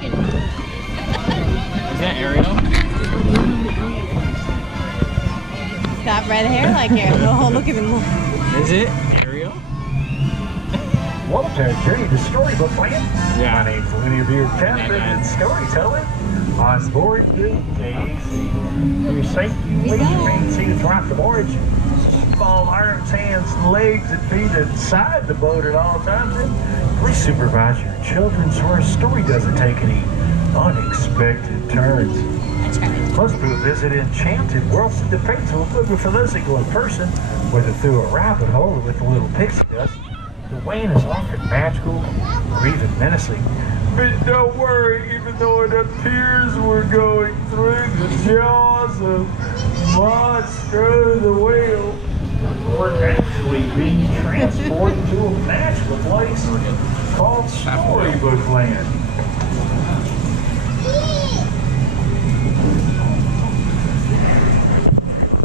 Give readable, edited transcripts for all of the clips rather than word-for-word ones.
Is that Ariel? He's got red hair like Ariel. Oh, look at him. Is it Ariel? Welcome to our journey to Storybook Land. Yeah. My name's Lydia, your captain and storyteller. On board the Daisy. For your safety, please remain seated throughout the voyage. Keep all arms, hands, legs, and feet inside the boat at all times. And please supervise your children so our story doesn't take any unexpected turns. Most people visit enchanted worlds and depicts but for those that go in person, whether through a rabbit hole or with a little pixie dust, the land is often magical or even menacing. But don't worry, even though it appears we're going through the jaws of Monstro the Whale, we're actually being transported to a magical place called Storybook Land.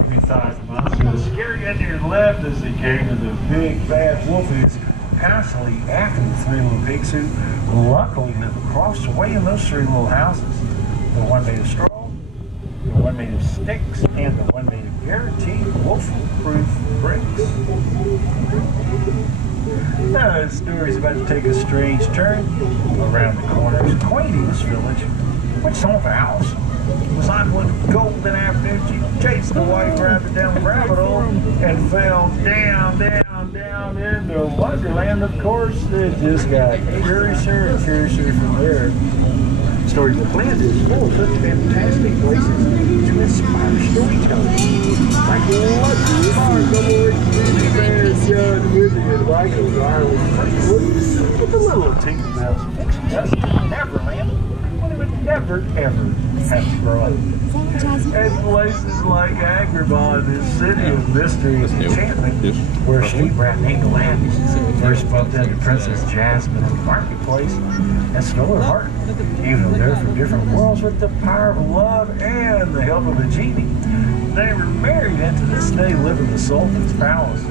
We thought the monster was scary on your left as he came to the big bad wolf who's constantly after the three little pigs who luckily live across the way in those three little houses. The one made of straw, the one made of sticks, and the one made of guaranteed wolf-proof bricks. Now the story's about to take a strange turn. Around the corner is Queenie's village, which some of owls. It was on one golden afternoon she chased the white rabbit down the rabbit hole and fell down into Wonderland. Of course, it just got curiouser and curiouser from there. Storybook Land is full of such fantastic places to inspire storytelling. Like remarkable experience John Whitney and Michael Ireland with the little Tinkerbell's pixie dust in Neverland when it would never ever have to grow up. And places like Agrabah, this city of mystery and enchantment, where Steve Rat named Aladdin first bumped into Princess Jasmine in the marketplace and stole her heart. Even though they're from different worlds, with the power of love and the help of a genie, they were married and to this day live in the Sultan's palace.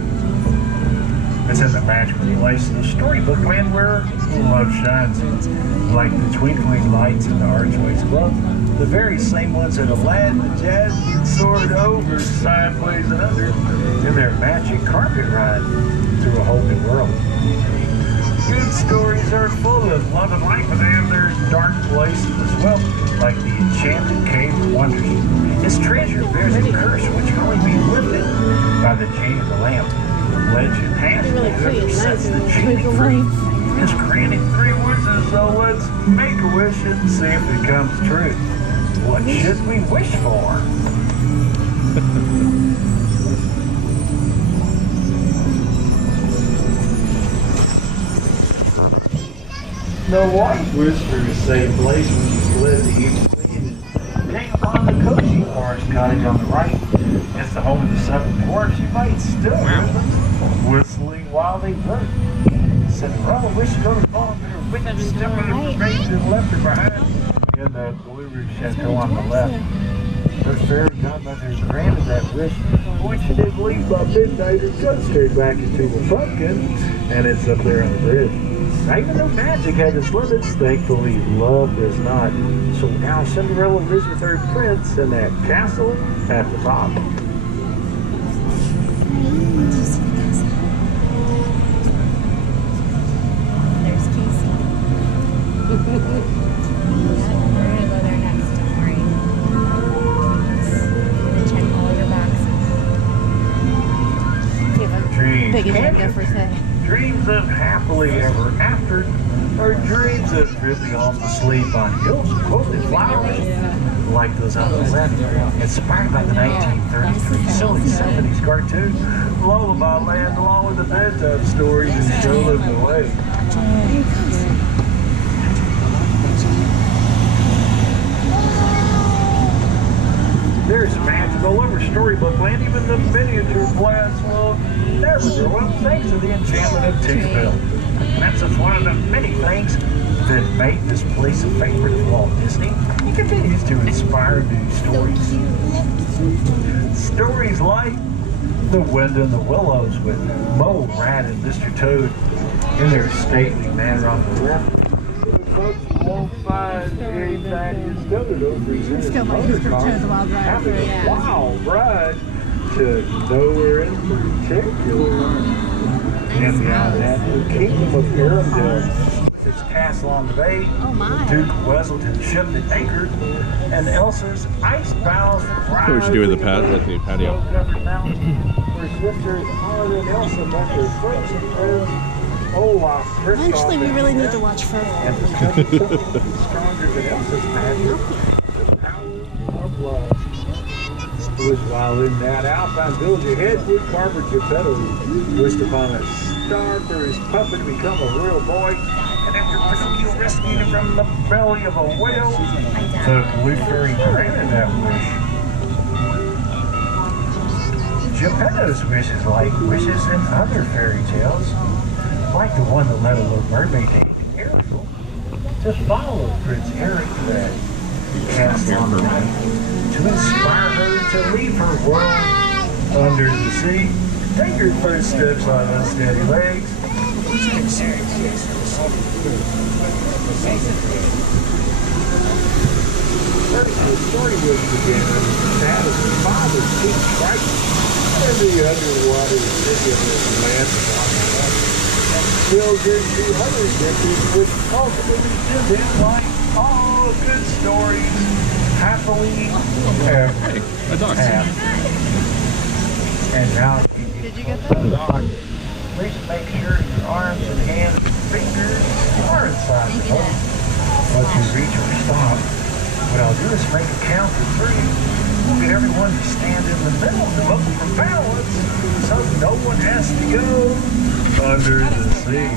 It's in the magical place of the Storybook Land where love shines, like the twinkling lights in the archways above, the very same ones that Aladdin and Jasmine soared over sideways and under in their magic carpet ride through a whole new world. Good stories are full of love and life, but they have their dark places as well, like the Enchanted Cave of Wonders. This treasure bears a curse which can only be lifted by the genie of the lamp. Legend has it that whoever sets the genie free is granted 3 wishes, so let's make a wish and see if it comes true. What should we wish for? The White Whispers say place when you fled the evil queen and came upon the cozy forest cottage on the right. It's the home of the 7 dwarfs. You might still hear them whistling while they work. Cinderella wished to go to the ball, but her wicked stepmother remained and left her behind in the blue room chateau on the left. Her fairy godmother granted that wish, which she did leave by midnight. Her gun straight back into a pumpkin, and it's up there on the bridge. Now, even though magic has its limits, thankfully love does not. So now Cinderella lives with her prince in that castle at the top. There's Casey. We're gonna go there next, don't worry. And check all your boxes. We have a Dreams. big agenda for today. Dreams of happily ever after, or dreams of drifting off to sleep on hills of quilted flowers, like those on the left, inspired by the 1933 silly 70s cartoon Lullaby Land, along with the bedtime stories and show them the way. There's magic all over Storybook Land. Even the miniature plants will never grow up thanks to the enchantment of Tinkerbell. And that's just one of the many things that made this place a favorite of Walt Disney. He continues to inspire new stories. Stories like The Wind in the Willows with Mo Rat and Mr. Toad in their stately manner on the left. won't find anything in Storybook presents Still might just Motorcar chose a wild ride having for a that. wild ride to nowhere in particular. And beyond that, the Kingdom of Arendelle, with its castle on the bay, Oh my. Duke of Weselton ship that anchored, and Elsa's ice palace that What we should do with the patio. snow-covered mountains, where sisters Anna and Elsa met their friends and friends, Olaf, Kristoff, Eventually, we really need to watch for. and discovered something stronger than Elsa's magic, the power of love. It was while in that Alpine village ahead, woodcarver Geppetto wished upon a star for his puppet to become a royal boy, and after Pinocchio rescued him from the belly of a whale, the Blue Fairy granted that wish. Geppetto's wish is like wishes in other fairy tales, like the one that led a little mermaid named Ariel to follow Prince Eric that castle on the right, to inspire her to leave her world under the sea, take her first steps on unsteady legs. First, the Storybook began as his father's King Triton and the underwater city of this land and spilled into other adventures which ultimately did him like all good stories happily ever after. And now Did you get that? please make sure your arms and hands and fingers are inside the boat. Once you reach or stop, what I'll do is make a count to 3. We'll get everyone to stand in the middle of the boat for balance so no one has to go under the sea.